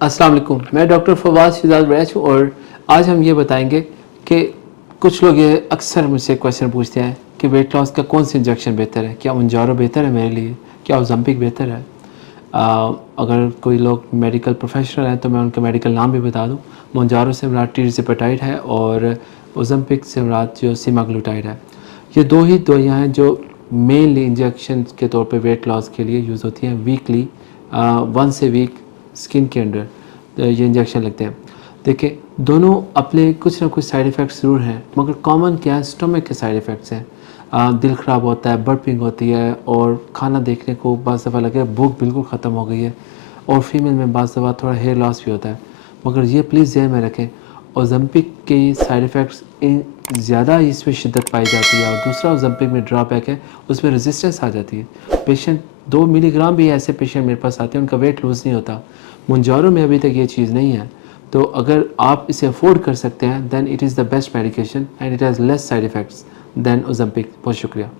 अस्सलाम वालेकुम, मैं डॉक्टर फवाद शिजाज बैच हूँ और आज हम ये बताएंगे कि कुछ लोग ये अक्सर मुझसे क्वेश्चन पूछते हैं कि वेट लॉस का कौन सा इंजेक्शन बेहतर है, क्या मोंजारो बेहतर है मेरे लिए, क्या ओज़ेम्पिक बेहतर है। अगर कोई लोग मेडिकल प्रोफेशनल हैं तो मैं उनका मेडिकल नाम भी बता दूँ। मोंजारो से मुराद टिर्ज़ेपेटाइड है और ओज़ेम्पिक से मुराद जो सेमाग्लूटाइड है। ये दो ही दवाइयाँ हैं जो मेनली इंजेक्शन के तौर पे वेट लॉस के लिए यूज़ होती हैं। वीकली 1 वीक स्किन के अंडर ये इंजेक्शन लगते हैं। देखिए दोनों अपने कुछ ना कुछ साइड इफ़ेक्ट्स ज़रूर हैं, मगर कॉमन क्या है, स्टमक के साइड इफ़ेक्ट्स हैं। दिल ख़राब होता है, बर्पिंग होती है और खाना देखने को बाज़ दफ़ा लगे भूख बिल्कुल ख़त्म हो गई है और फीमेल में बाज़ दफ़ा थोड़ा हेयर लॉस भी होता है। मगर ये प्लीज़ ज़हन में रखें, ओज़ेम्पिक के साइड इफ़ेक्ट्स ज़्यादा इसमें शिद्दत पाई जाती है और दूसरा ओज़ेम्पिक में ड्रॉबैक है, उसमें रेजिस्टेंस आ जाती है। पेशेंट 2 मिलीग्राम भी ऐसे पेशेंट मेरे पास आते हैं, उनका वेट लूज़ नहीं होता। मोंजारो में अभी तक ये चीज़ नहीं है। तो अगर आप इसे अफोर्ड कर सकते हैं, then it is the best medication and it has less side effects then Ozempic. बहुत शुक्रिया।